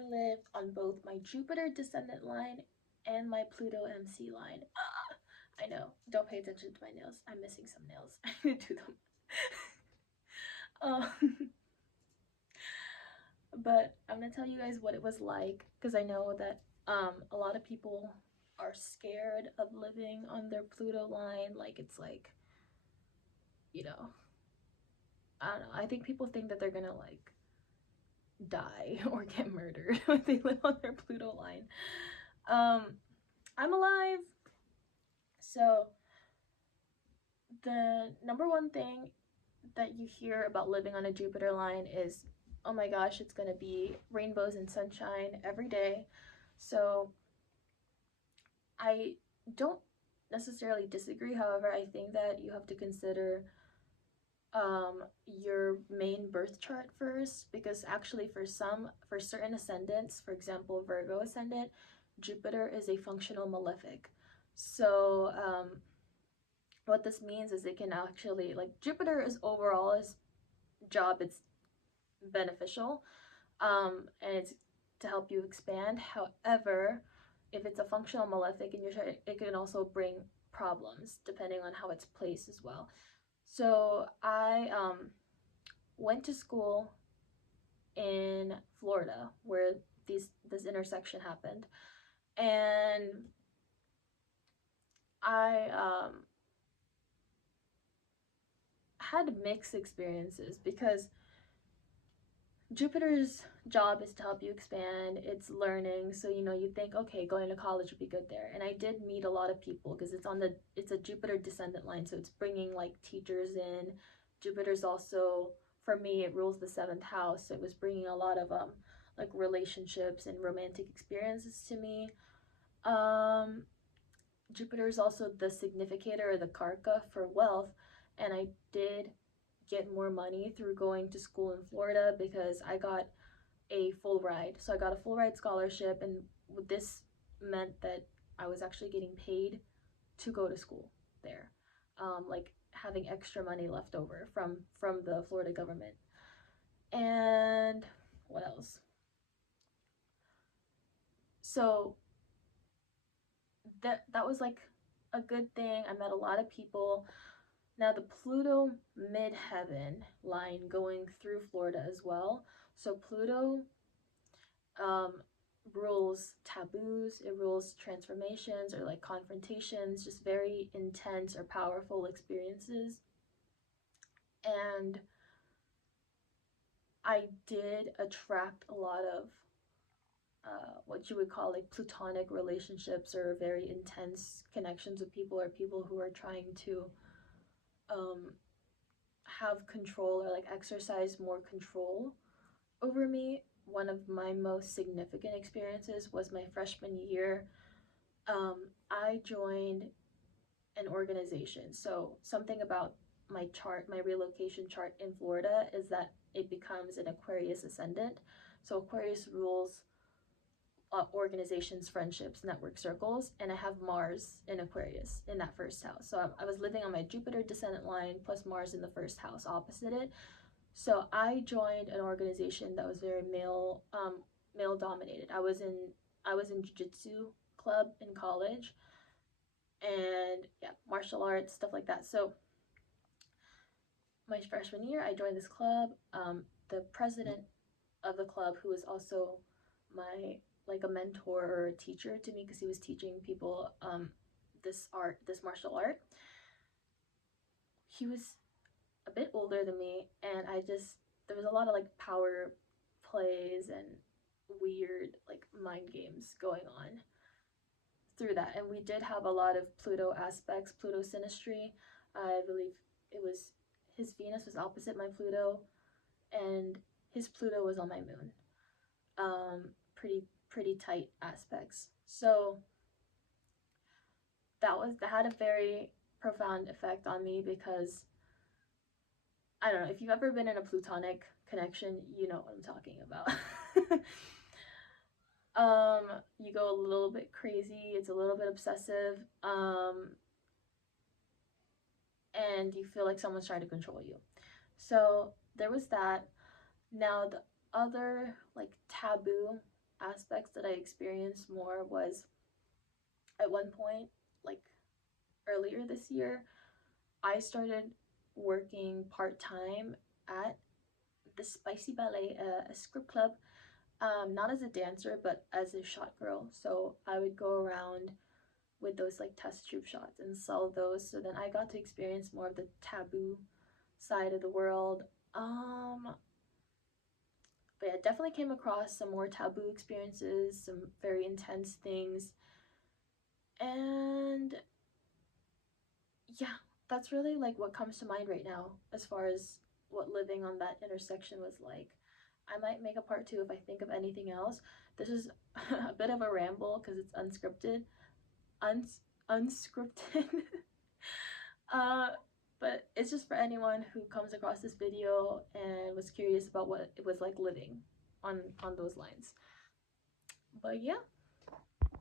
live on both my Jupiter descendant line and my Pluto MC line. I know. Don't pay attention to my nails. I'm missing some nails. I need to do them. But I'm gonna tell you guys what it was like, because I know that a lot of people are scared of living on their Pluto line. Like, it's like, you know, I don't know. I think people think that they're gonna like die or get murdered when they live on their Pluto line. I'm alive. So the number one thing that you hear about living on a Jupiter line is, oh my gosh, it's gonna be rainbows and sunshine every day. So I don't necessarily disagree. However, I think that you have to consider your main birth chart first, because actually for certain ascendants, for example Virgo ascendant, Jupiter is a functional malefic. So what this means is it can actually, like, Jupiter is overall his job, it's beneficial, and it's to help you expand. However, if it's a functional malefic in your chart, it can also bring problems depending on how it's placed as well. So I went to school in Florida where this intersection happened, and I had mixed experiences because Jupiter's job is to help you expand, it's learning. So, you know, you think, okay, going to college would be good there. And I did meet a lot of people because it's a Jupiter descendant line, so it's bringing like teachers in. Jupiter's also, for me, it rules the 7th house, so it was bringing a lot of like relationships and romantic experiences to me. Jupiter is also the significator, or the karka, for wealth, and I did get more money through going to school in Florida because I got a full ride. So I got a full ride scholarship, and this meant that I was actually getting paid to go to school there, like having extra money left over from the Florida government. And what else? So that was like a good thing. I met a lot of people. Now the Pluto midheaven line going through Florida as well. So Pluto um, rules taboos, it rules transformations or like confrontations, just very intense or powerful experiences. And I did attract a lot of what you would call like plutonic relationships, or very intense connections with people, or people who are trying to um, have control or like exercise more control over me. One of my most significant experiences was my freshman year. I joined an organization. So, something about my chart, my relocation chart in Florida, is that it becomes an Aquarius ascendant. So, Aquarius rules organizations, friendships, network circles, and I have Mars in Aquarius in that first house. So I was living on my Jupiter descendant line plus Mars in the first house opposite it. So I joined an organization that was very male dominated. I was in jiu-jitsu club in college, and yeah, martial arts, stuff like that. So my freshman year, I joined this club. The president of the club, who was also my like a mentor or a teacher to me, because he was teaching people this martial art. He was a bit older than me, and there was a lot of like power plays and weird like mind games going on through that. And we did have a lot of Pluto aspects, Pluto synastry. I believe it was his Venus was opposite my Pluto, and his Pluto was on my moon. Pretty tight aspects. So that had a very profound effect on me, because I don't know if you've ever been in a plutonic connection, you know what I'm talking about. You go a little bit crazy, it's a little bit obsessive, and you feel like someone's trying to control you. So there was that. Now the other like taboo aspects that I experienced more was at one point, like earlier this year, I started working part-time at the Spicy Ballet, a script club, not as a dancer, but as a shot girl. So I would go around with those like test tube shots and sell those. So then I got to experience more of the taboo side of the world. But yeah, definitely came across some more taboo experiences, some very intense things. And yeah, that's really like what comes to mind right now as far as what living on that intersection was like. I might make a part two if I think of anything else. This is a bit of a ramble because it's unscripted. Unscripted. uh, but it's just for anyone who comes across this video and was curious about what it was like living on those lines. But yeah,